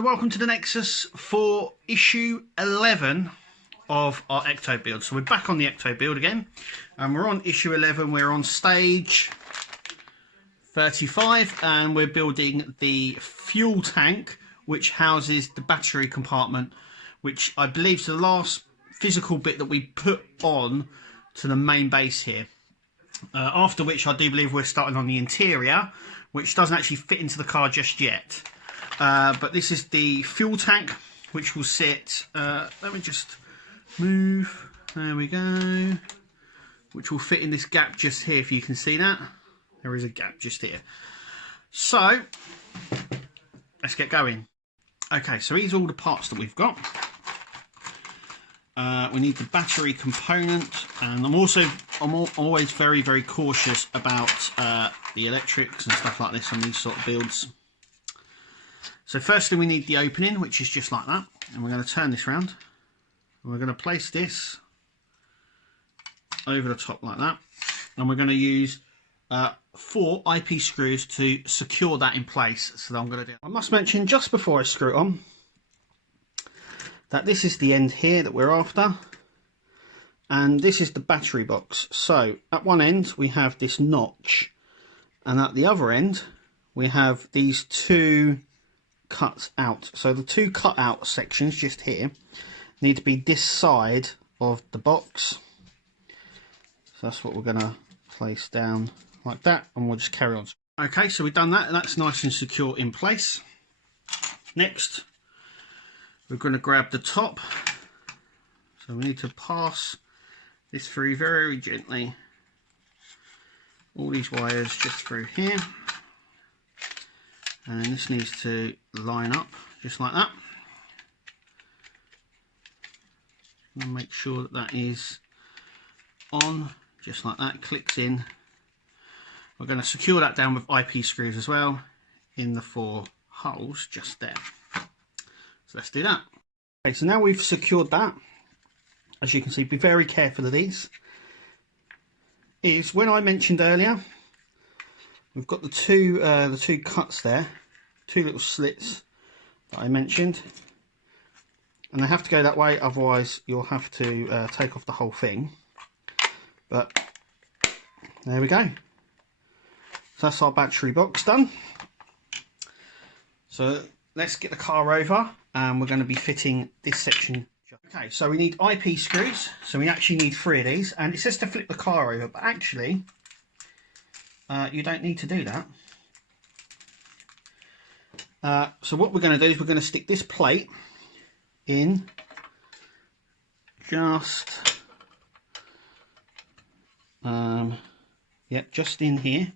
and welcome to the Nexus for issue 11 of our ecto build. So we're back on the ecto build again, and we're on issue 11. We're on stage 35 and we're building the fuel tank which houses the battery compartment, which I believe is the last physical bit that we put on to the main base here. After which I do believe we're starting on the interior, which doesn't actually fit into the car just yet. But this is the fuel tank, which will sit, let me just move, there we go, which will fit in this gap just here, if you can see that. There is a gap just here. So, let's get going. Okay, so these are all the parts that we've got. We need the battery component, and I'm always very, very cautious about the electrics and stuff like this on these sort of builds. So firstly we need the opening, which is just like that, and we're going to turn this round and we're going to place this over the top like that, and we're going to use 4 IP screws to secure that in place. So I'm going to do, I must mention just before I screw it on that this is the end here that we're after, and this is the battery box. So at one end we have this notch, and at the other end we have these 2 cuts out. So the 2 cut out sections just here need to be this side of the box. So that's what we're going to place down like that, and we'll just carry on. Okay, so we've done that, and that's nice and secure in place. Next we're going to grab the top, so we need to pass this through very gently, all these wires just through here, and this needs to line up just like that, and make sure that that is on just like that, clicks in. We're going to secure that down with IP screws as well in the 4 holes just there. So let's do that. Okay, so now we've secured that, as you can see, be very careful of these. Is when I mentioned earlier, we've got the two cuts there, 2 little slits that I mentioned, and they have to go that way, otherwise you'll have to take off the whole thing. But there we go. So that's our battery box done. So let's get the car over, and we're going to be fitting this section. Okay, so we need IP screws, so we actually need 3 of these, and it says to flip the car over, but actually you don't need to do that. So what we're going to do is we're going to stick this plate in just just in here.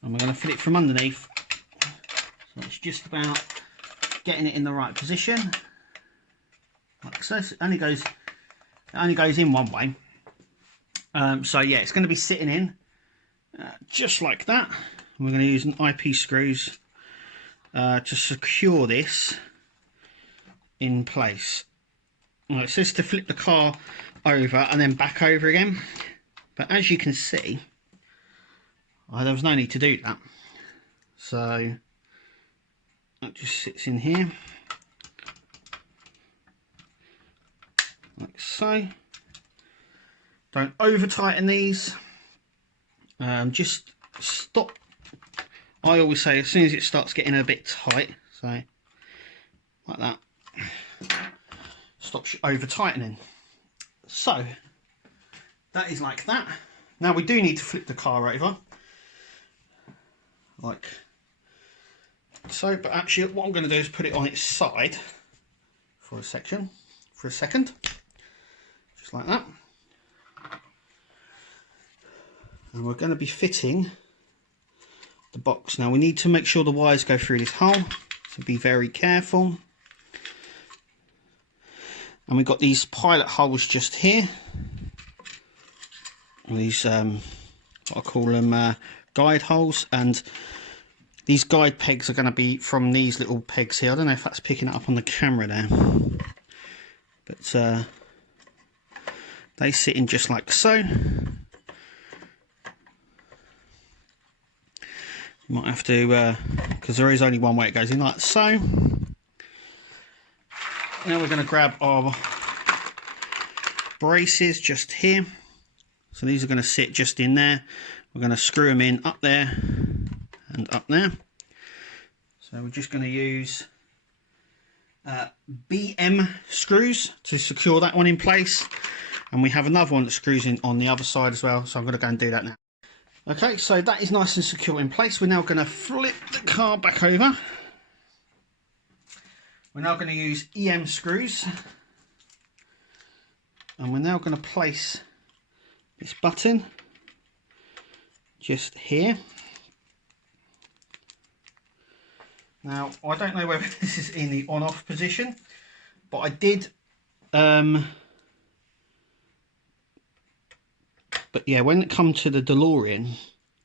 And we're going to fit it from underneath, so it's just about getting it in the right position, like so. It only goes in one way. So yeah, it's going to be sitting in just like that. And we're going to use an IP screws to secure this in place. Well, it says to flip the car over and then back over again, but as you can see, there was no need to do that. So that just sits in here like so. Don't over tighten these, just stop. I always say as soon as it starts getting a bit tight, so like that, stop over tightening. So that is like that. Now we do need to flip the car over like so, but actually what I'm going to do is put it on its side for a second, just like that. And we're going to be fitting the box. Now we need to make sure the wires go through this hole, so be very careful. And we've got these pilot holes just here, these I call them guide holes, and these guide pegs are going to be from these little pegs here. I don't know if that's picking it up on the camera there, but they sit in just like so. You might have to, because there is only one way it goes in, like so. Now we're going to grab our braces just here. So these are going to sit just in there. We're going to screw them in up there and up there. So we're just going to use BM screws to secure that one in place. And we have another one that screws in on the other side as well. So I'm going to go and do that now. Okay, so that is nice and secure in place. We're now going to flip the car back over. We're now going to use EM screws. And we're now going to place this button just here. Now, I don't know whether this is in the on-off position, but I did, but yeah, when it comes to the DeLorean,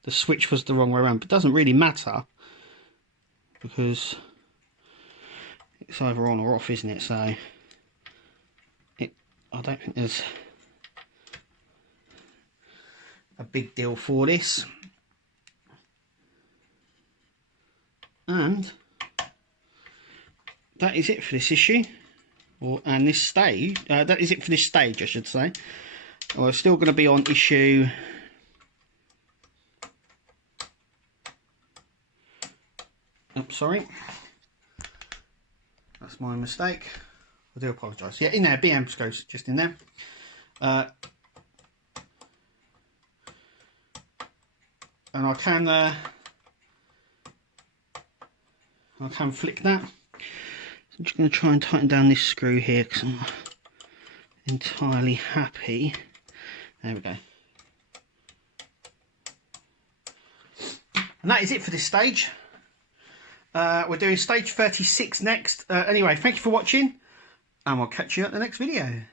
the switch was the wrong way around, but it doesn't really matter because it's either on or off, isn't it? So I don't think there's a big deal for this. And that is it for this issue, and this stage. That is it for this stage, I should say. We're still going to be on issue. Oh, sorry, that's my mistake. I do apologise. Yeah, in there, BM goes just in there. And I can flick that. So I'm just going to try and tighten down this screw here because I'm not entirely happy. There we go. And that is it for this stage. We're doing stage 36 next. Anyway, thank you for watching, and we'll catch you at the next video.